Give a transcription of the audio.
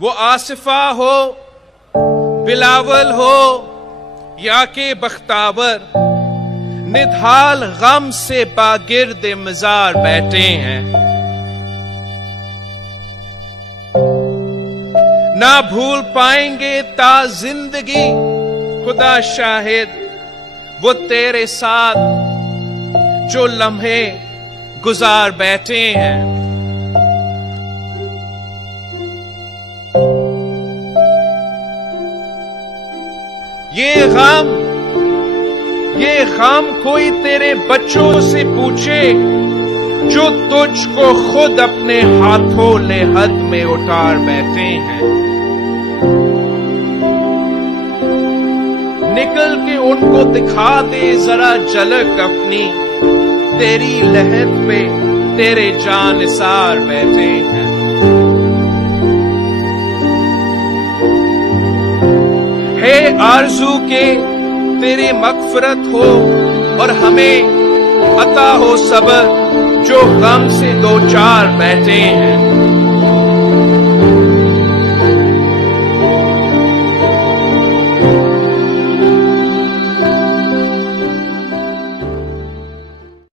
वो आसिफा हो, बिलावल हो या के बख्तावर, निधाल गम से बागिर्द मजार बैठे हैं। ना भूल पाएंगे ता जिंदगी खुदा शाहिद वो तेरे साथ जो लम्हे गुजार बैठे हैं। ये गम कोई तेरे बच्चों से पूछे जो तुझको खुद अपने हाथों लेहद में उतार बैठे हैं। निकल के उनको दिखा दे जरा झलक अपनी, तेरी लहद पे तेरे जानिसार बैठे हैं। हे आरज़ू के तेरी मग़फ़िरत हो और हमें अता हो सब्र जो गम से दो चार बैठे हैं।